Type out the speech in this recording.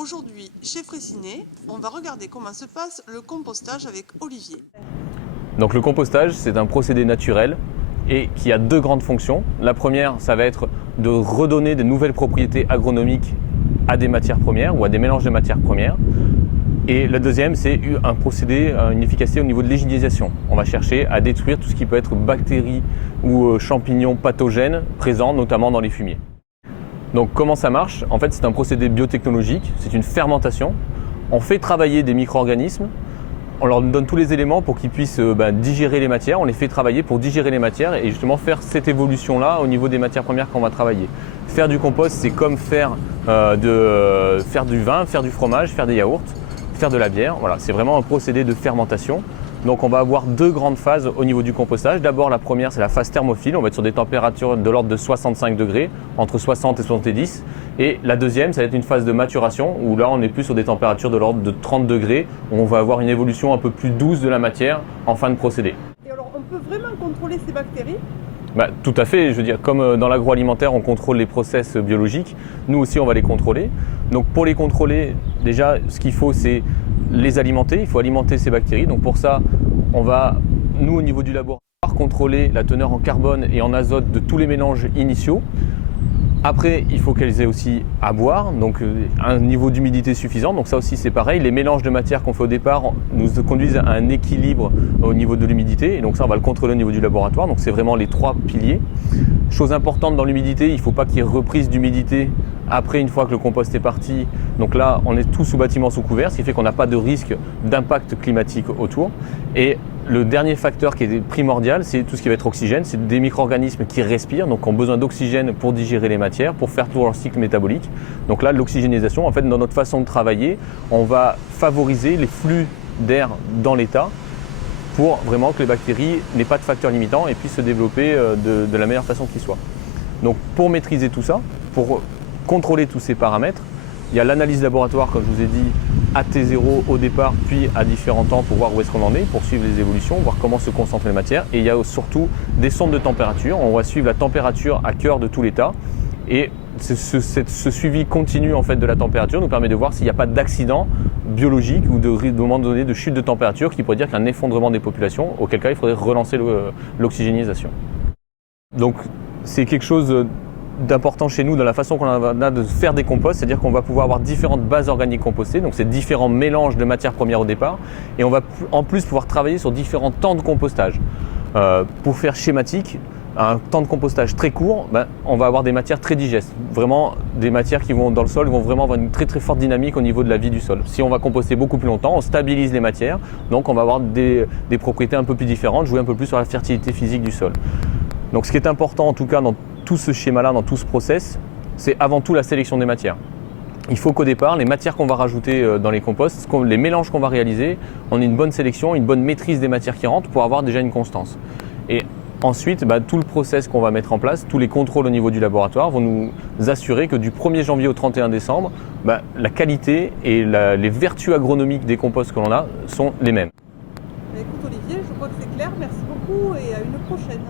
Aujourd'hui, chez Fraissinet, on va regarder comment se passe le compostage avec Olivier. Donc le compostage, c'est un procédé naturel et qui a deux grandes fonctions. La première, ça va être de redonner de nouvelles propriétés agronomiques à des matières premières ou à des mélanges de matières premières. Et la deuxième, c'est un procédé, une efficacité au niveau de l'hygiénisation. On va chercher à détruire tout ce qui peut être bactéries ou champignons pathogènes présents notamment dans les fumiers. Donc comment ça marche? En fait, c'est un procédé biotechnologique, c'est une fermentation. On fait travailler des micro-organismes, on leur donne tous les éléments pour qu'ils puissent digérer les matières, on les fait travailler pour digérer les matières et justement faire cette évolution-là au niveau des matières premières qu'on va travailler. Faire du compost, c'est comme faire du vin, faire du fromage, faire des yaourts, faire de la bière. Voilà, c'est vraiment un procédé de fermentation. Donc on va avoir deux grandes phases au niveau du compostage. D'abord la première, c'est la phase thermophile, on va être sur des températures de l'ordre de 65 degrés, entre 60 et 70. Et la deuxième, ça va être une phase de maturation, où là on est plus sur des températures de l'ordre de 30 degrés, où on va avoir une évolution un peu plus douce de la matière en fin de procédé. Et alors, on peut vraiment contrôler ces bactéries? Tout à fait, je veux dire, comme dans l'agroalimentaire, on contrôle les process biologiques, nous aussi on va les contrôler. Donc pour les contrôler, déjà, ce qu'il faut, c'est les alimenter, il faut alimenter ces bactéries. Donc pour ça, on va, nous au niveau du laboratoire, contrôler la teneur en carbone et en azote de tous les mélanges initiaux. Après, il faut qu'elles aient aussi à boire, donc un niveau d'humidité suffisant. Donc ça aussi c'est pareil, les mélanges de matières qu'on fait au départ nous conduisent à un équilibre au niveau de l'humidité. Et donc ça, on va le contrôler au niveau du laboratoire. Donc c'est vraiment les trois piliers. Chose importante dans l'humidité, il ne faut pas qu'il y ait reprise d'humidité après une fois que le compost est parti. Donc là, on est tous sous bâtiment sous couvert, ce qui fait qu'on n'a pas de risque d'impact climatique autour. Et le dernier facteur qui est primordial, c'est tout ce qui va être oxygène. C'est des micro-organismes qui respirent, donc qui ont besoin d'oxygène pour digérer les matières, pour faire tout leur cycle métabolique. Donc là, l'oxygénisation, en fait, dans notre façon de travailler, on va favoriser les flux d'air dans l'état pour vraiment que les bactéries n'aient pas de facteurs limitants et puissent se développer de la meilleure façon qui soit. Donc pour maîtriser tout ça, pour contrôler tous ces paramètres, il y a l'analyse laboratoire, comme je vous ai dit, à T0 au départ, puis à différents temps pour voir où est-ce qu'on en est, pour suivre les évolutions, voir comment se concentrent les matières. Et il y a surtout des sondes de température. On va suivre la température à cœur de tout l'état. Et ce suivi continu en fait, de la température nous permet de voir s'il n'y a pas d'accident biologique ou de moment donné de chute de température qui pourrait dire qu'un effondrement des populations, auquel cas il faudrait relancer l'oxygénisation. Donc c'est quelque chose d'important chez nous dans la façon qu'on a de faire des composts, c'est-à-dire qu'on va pouvoir avoir différentes bases organiques compostées, donc c'est différents mélanges de matières premières au départ, et on va en plus pouvoir travailler sur différents temps de compostage. Pour faire schématique, un temps de compostage très court, on va avoir des matières très digestes, vraiment des matières qui vont dans le sol vont vraiment avoir une très très forte dynamique au niveau de la vie du sol. Si on va composter beaucoup plus longtemps, on stabilise les matières, donc on va avoir des propriétés un peu plus différentes, jouer un peu plus sur la fertilité physique du sol. Donc ce qui est important en tout cas dans tout ce schéma-là, dans tout ce process, c'est avant tout la sélection des matières. Il faut qu'au départ, les matières qu'on va rajouter dans les composts, les mélanges qu'on va réaliser, on ait une bonne sélection, une bonne maîtrise des matières qui rentrent pour avoir déjà une constance. Et ensuite, tout le process qu'on va mettre en place, tous les contrôles au niveau du laboratoire vont nous assurer que du 1er janvier au 31 décembre, la qualité et les vertus agronomiques des composts que l'on a sont les mêmes. Écoute Olivier, je crois que c'est clair. Merci beaucoup et à une prochaine.